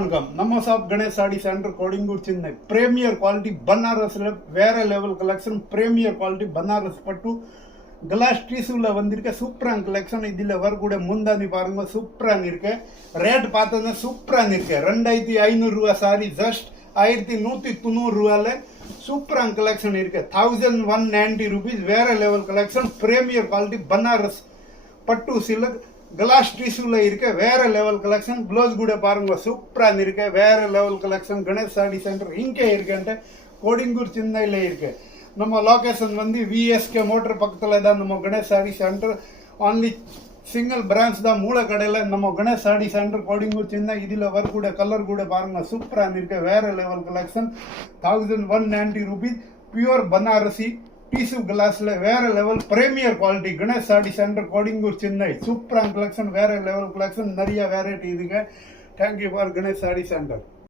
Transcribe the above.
வணக்கம். நம்ம ஷாப் கணேஷ் சாடி சென்டர் கோடிங்கூர் சென்னை. பிரீமியர் குவாலிட்டி பனாரஸ்ல வேற level collection. Premier quality Banaras பட்டு கிளாஸ் டிஷ்யூல வந்திருக்க சூப்பரான கலெக்ஷன். இதுல வரக்கூடிய முந்தானி பாருங்க, சூப்பரான இருக்கு. ரேட் பார்த்தோன்னா சூப்பரான இருக்கு. 2500 ரூபா சாரி ஜஸ்ட் 1190 ரூபால சூப்பரான கலெக்ஷன் இருக்கு. 1190 rupees வேற level collection. Premier quality Banaras பட்டு சில்க் கிளாஸ் டிஷ்யூல இருக்க வேற லெவல் கலெக்ஷன். ப்ளவுஸ் கூட பாருங்க சூப்பராக இருக்க வேற லெவல் கலெக்ஷன். கணேஷ் சாடி சென்டர் இங்கே இருக்குன்ட்டு கோடிங்கூர் சென்னையில் இருக்கு. நம்ம லொகேஷன் வந்து விஎஸ்கே மோட்டர் பக்கத்தில் தான் நம்ம கணேஷ் சாடி சென்டர். ஒன்லி சிங்கிள் பிரான்ச் தான் மூல கடையில் நம்ம கணேஷ் சாடி சென்டர் கோடிங்கூர் சென்னை. இதில் வரக்கூடிய கலர் கூட பாருங்க சூப்பராக இருக்க வேற level collection. 1190 rupees pure Banarasi tissue கிளாஸ்ல வேற லெவல் பிரீமியர் குவாலிட்டி. கணேஷ் சாடி சென்டர் கோடிங்கூர் சென்னை. சூப்பரான கலெக்ஷன், வேற லெவல் கலெக்ஷன், நிறைய வெரைட்டி இதுங்க. தேங்க்யூ ஃபார் கணேஷ் சாடி சென்டர்.